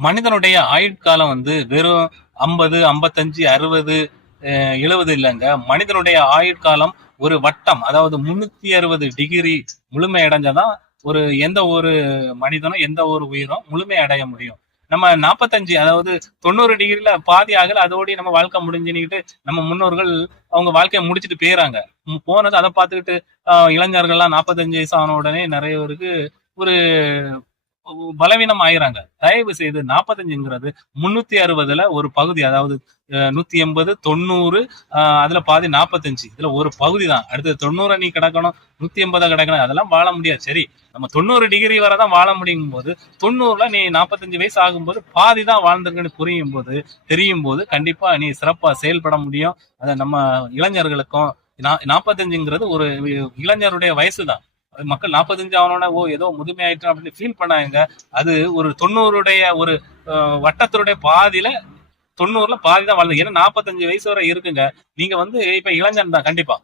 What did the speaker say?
மனிதனுடைய ஆயுட்காலம் வெறும் 50, 55, 60, 70 இல்லைங்க. மனிதனுடைய ஆயுட்காலம் ஒரு வட்டம், அதாவது 360 டிகிரி முழுமை அடைஞ்சாதான் எந்த ஒரு மனிதனும் எந்த ஒரு உயிரும் முழுமை அடைய முடியும். நம்ம 45, அதாவது 90 டிகிரில பாதி ஆகல, அதோடய நம்ம வாழ்க்கை முடிஞ்சுன்னுக்கிட்டு நம்ம முன்னோர்கள் அவங்க வாழ்க்கையை முடிச்சுட்டு போயிறாங்க. போனது அதை பார்த்துக்கிட்டு இளைஞர்கள்லாம் 45 வயசு ஆன உடனே நிறைய பேருக்கு ஒரு பலவீனம் ஆயிராங்க. தயவு செய்து 45ங்கிறது 360ல ஒரு பகுதி, அதாவது 180, 90, அதுல பாதி 45, இதுல ஒரு பகுதி தான். அடுத்து 90 நீ கிடக்கணும், 180 கிடக்கணும், அதெல்லாம் வாழ முடியாது. சரி, நம்ம 90 டிகிரி வரதான் வாழ முடியும் போது 90ல நீ 45 வயசு ஆகும்போது பாதி தான் வாழ்ந்துருக்குன்னு தெரியும் போது கண்டிப்பா நீ சிறப்பா செயல்பட முடியும். அதை நம்ம இளைஞர்களுக்கும் 45ங்கிறது ஒரு இளைஞருடைய வயசு தான். மக்கள் 45 ஆனோட ஏதோ முதுமையாயிட்டோம் அப்படின்னு ஃபீல் பண்ணாங்க. அது ஒரு 90டைய ஒரு வட்டத்தினுடைய பாதியில 90ல பாதி தான் வாழ்ந்து. ஏன்னா 45 வயசு வரை இருக்குங்க. நீங்க இப்ப இளைஞன் தான் கண்டிப்பா.